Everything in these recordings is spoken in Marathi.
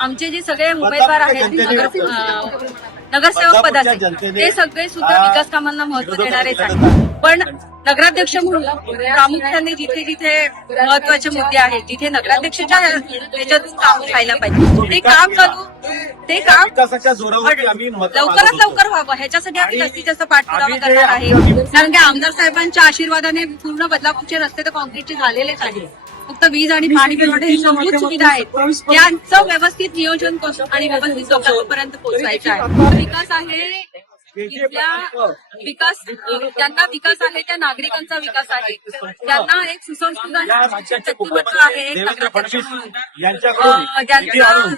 आमचे जे सगळे उमेदवार आहेत नगरसेवक पदाचे ते सगळे सुद्धा विकास कामांना महत्व देणारेच आहेत. पण नगराध्यक्ष म्हणून प्रामुख्याने जिथे जिथे महत्वाचे मुद्दे आहेत तिथे नगराध्यक्षाच्या ह्याच्यातून काम व्हायला पाहिजे. ते काम करू, ते काम लवकरात लवकर व्हावं ह्याच्यासाठी आम्ही जास्तीत जास्त पाठपुरावा करणार आहे. कारण की आमदार साहेबांच्या आशीर्वादाने पूर्ण बदलापूरचे रस्ते तर कॉन्क्रीटचे झालेलेच आहेत. फक्त वीज आणि पाणी पुरवठा ही मूलभूत सुविधा आहेत, त्यांचं व्यवस्थित नियोजन करून आणि व्यवस्थित लोकांपर्यंत पोहोचवायचं आहे. विकास आहे इथल्या विकास, ज्यांना विकास आहे त्या नागरिकांचा विकास आहे, त्यांना एक सुसंस्कृत आणि व्यक्तिमत्व आहे, ज्यांचं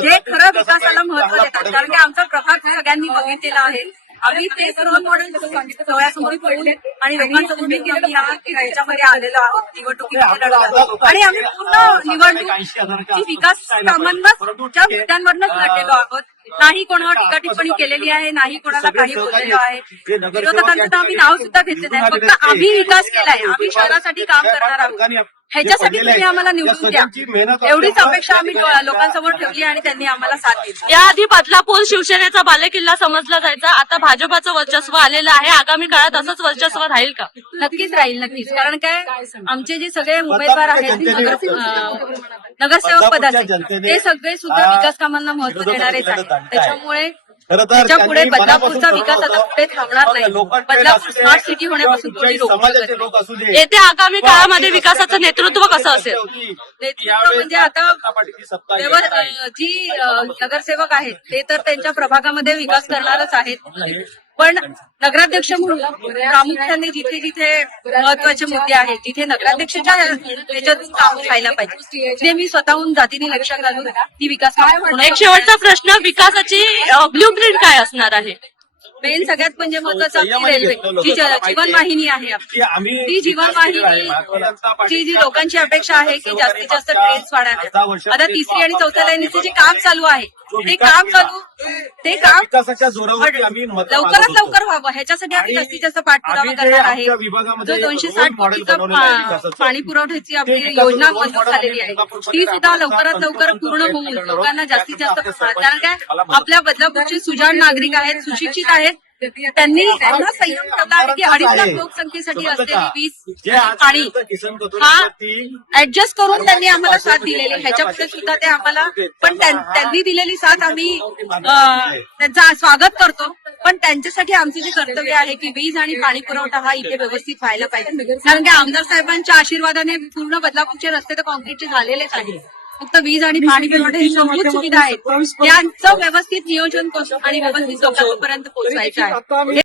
जे खरं विकासाला महत्व देतात. कारण की आमचा प्रभाग सगळ्यांनी बघितलेला आहे. आम्ही ते रोल मॉडेल डोळ्यासमोर ठेवले आणि लोकांसमोर देखील याच्यामध्ये आलेलो आहोत निवडणुकीमध्ये लढत. आणि आम्ही पूर्ण निवडणूक विकास कामांनाच त्या मुद्द्यांवरच लढलेलो आहोत. नाही कोणावर टीका टिप्पणी केलेली आहे, नाही कोणाला काही बोललेलो आहे. विरोधकांचं तर आम्ही नाव सुद्धा घेतले नाही. फक्त आम्ही विकास केलाय, आम्ही शहरासाठी काम करणार आहोत. ह्याच्यासाठी तुम्ही आम्हाला निवडून द्या एवढीच अपेक्षा आम्ही लोकांसमोर ठेवली आणि त्यांनी आम्हाला साथ दिली. याआधी बदलापूर शिवसेनेचा बालेकिल्ला समजला जायचा, आता भाजपाचं वर्चस्व आलेलं आहे. आगामी काळात असंच वर्चस्व राहील का? नक्कीच राहील, नक्कीच. कारण काय आमचे जे सगळे उमेदवार आहेत नगरसेवक पदाचे ते सगळे सुद्धा विकास कामांना महत्व देणारेच आहेत. त्याच्यामुळे त्याच्या पुढे बदलापूरचा विकास आता पुढे थांबणार नाही. बदलापूर स्मार्ट सिटी होण्यापासून कोणी रोखू येत्या आगामी काळामध्ये विकासाचं नेतृत्व कसं असेल? नेतृत्व म्हणजे आता जी नगरसेवक आहेत ते तर त्यांच्या प्रभागामध्ये विकास करणारच आहेत. पण नगराध्यक्ष म्हणून प्रामुख्याने जिथे जिथे महत्वाचे मुद्दे आहेत तिथे नगराध्यक्षाच्या ह्याच्यातून काम व्हायला पाहिजे. ते मी स्वतःहून जातीने लक्ष घालून ती विकास. एक शेवटचा प्रश्न, विकासाची ब्ल्यूप्रिंट काय असणार आहे? मेन सगळ्यात म्हणजे महत्वाचं आपली रेल्वे जी जीवनवाहिनी आहे आपली, ती जीवनवाहिनीची जी लोकांची अपेक्षा आहे की जास्तीत जास्त ट्रेन्स वाढाव्यात. आता तिसरी आणि चौथ्या लाईनीचं जे काम चालू आहे ते काम करू, ते काम लवकरात लवकर व्हावं ह्याच्यासाठी आम्ही जास्तीत जास्त पाठपुरावा करणार आहे. जो 260 कोटीचा पाणी पुरवठ्याची आपली योजना मंजूर झालेली आहे ती सुद्धा लवकरात लवकर पूर्ण होऊन लोकांना जास्तीत जास्त. कारण काय आपल्या बदलापूरचे सुजाण नागरिक आहेत, सुशिक्षित आहेत, त्यांनी एवढा संयम ठेवला आहे की 2.5 लाख लोकसंख्येसाठी असलेली वीज आणि हा ऍडजस्ट करून त्यांनी आम्हाला साथ दिलेली. ह्याच्यापुढे सुद्धा ते आम्हाला पण त्यांनी दिलेली साथ आम्ही त्यांचं स्वागत करतो. पण त्यांच्यासाठी आमचं जे कर्तव्य आहे की वीज आणि पाणी पुरवठा हा इथे व्यवस्थित व्हायला पाहिजे. कारण की आमदार साहेबांच्या आशीर्वादाने पूर्ण बदलापूरचे रस्ते तर कॉन्क्रीटचे झालेलेच आहेत. फक्त वीज आणि पाणी पुरवठा ही मूलभूत सुविधा आहेत, त्यांचं व्यवस्थित नियोजन करून आणि व्यवस्थित लोकांपर्यंत पोहोचवायचं आहे.